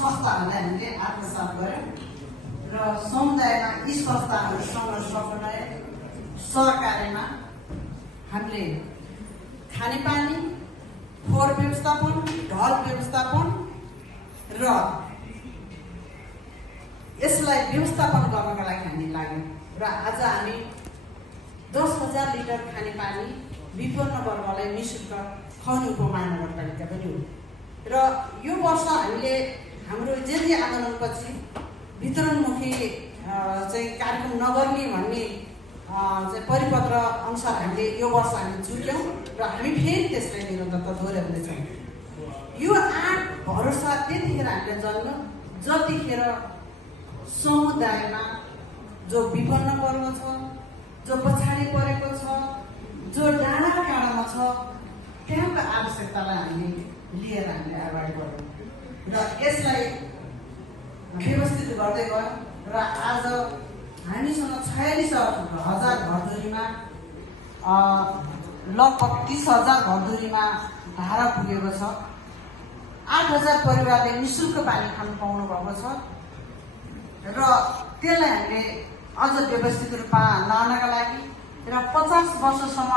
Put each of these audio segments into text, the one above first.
संस्थाहरूलाई हामीले आत्मसात गर्यौँ र समुदायमा यी संस्थाहरूसँग समन्वय सहकार्यमा हामीले खानेपानी, फोहोर व्यवस्थापन, ढल व्यवस्थापन र यसलाई व्यवस्थापन गर्नका लागि हामी लाग्यौँ र आज हामी 10,000 लिटर खानेपानी विपन्न वर्गलाई निःशुल्क खुवाउने उपमहानगरपालिका पनि हो र यो वर्ष हामीले हाम्रो जे आन्दोलनपछि वितरणमुखी चाहिँ कार्यक्रम नगर्ने भन्ने चाहिँ परिपत्र अनुसार हामीले यो वर्ष हामी छुट्यौँ र हामी फेरि त्यसलाई निरन्तरता दोहोऱ्याउँदैछौँ। यो आँट भरोसा त्यतिखेर हामीले जन्म जतिखेर समुदायमा जो विपन्न वर्ग छ, जो पछाडि परेको छ, जो डाँडा काँडामा छ, त्यहाँको आवश्यकतालाई हामीले लिएर हामीले अगाडि बढ्यौँ र यसलाई व्यवस्थित गर्दै गयौँ र आज हामीसँग 46,000 घरधुरीमा लगभग 30,000 घरधुरीमा धारा पुगेको छ। 8,000 परिवारले निःशुल्क पानी खानु पाउनु भएको छ र त्यसलाई हामीले अझ व्यवस्थित रूपमा लानका लागि र 50 वर्षसम्म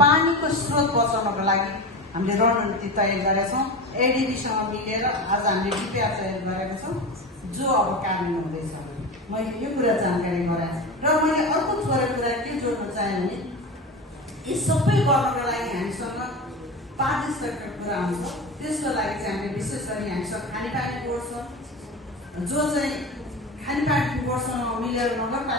पानीको स्रोत बचाउनको लागि हामीले रणनीति तयार गरेका छौँ। एडिबीसँग मिलेर आज हामीले डिपिआर तयार गरेका छौँ जो अब कार्यान्वयन हुँदैछ। मैले यो कुरा जानकारी गराएँ र मैले अर्को थोरै कुरा के जोड्न चाहेँ भने यी सबै गर्नका लागि हामीसँग पारदर्शिताको कुरा आउँछ। त्यसको लागि चाहिँ हामीले विशेष गरी हामीसँग खानेपानी बोर्ड छ जो चाहिँ खानेपानी बोर्डसँग मिलेर नगरपालिका